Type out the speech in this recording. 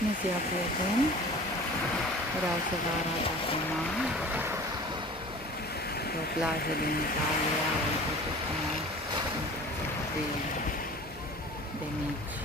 Bună ziua, prieteni! Vreau să vă arăt acum o plajă din Italia, uite cum sunt de mici.